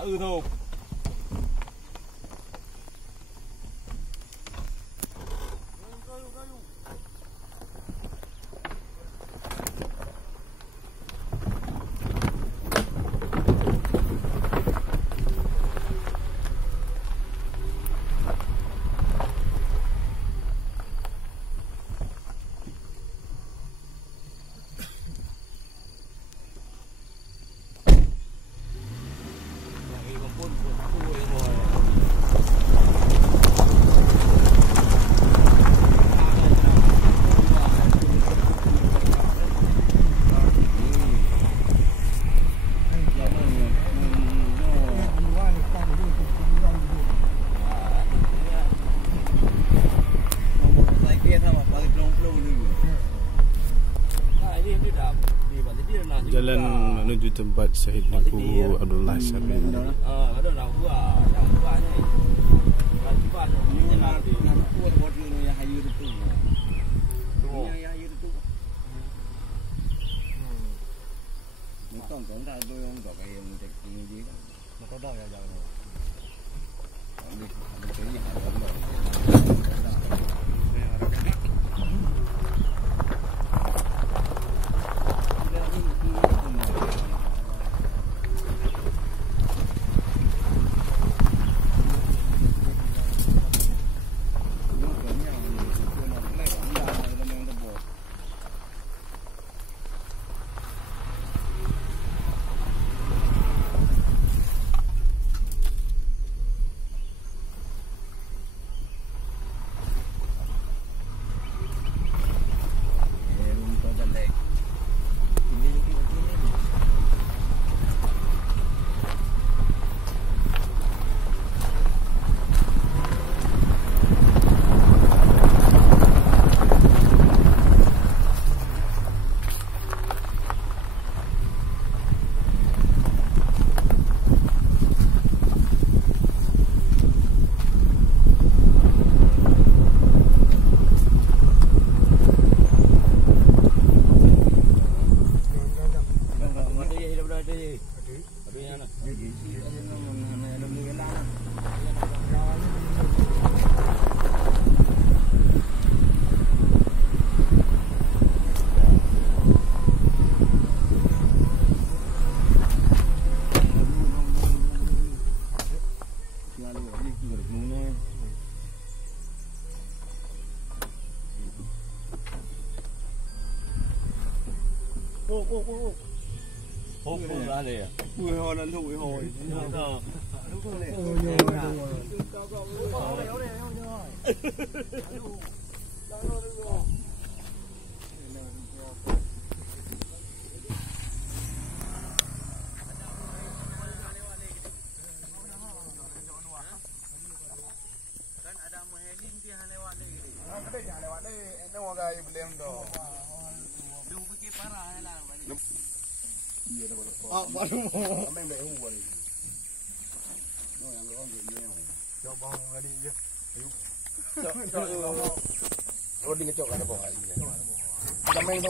thôi. Jalan menuju tempat Syahid Negeri Abdullah Syamil. Ada dah buat ni. Cepat ni nanti. Buat body ni yang hayu tu. Yang hayu tu. Mungkin kau tak ada yang kau kayak yang taking dia. Kau dah ya jauh ni. Ni ada ni ada. Hút ra đi à? Ui hồi lên thôi hồi. Đúng không này? Baru ambil behu ni. No yang orang dia ni. Jom bang tadi je. Ayo. Cok. Oh dia cok ada bawah. Domeng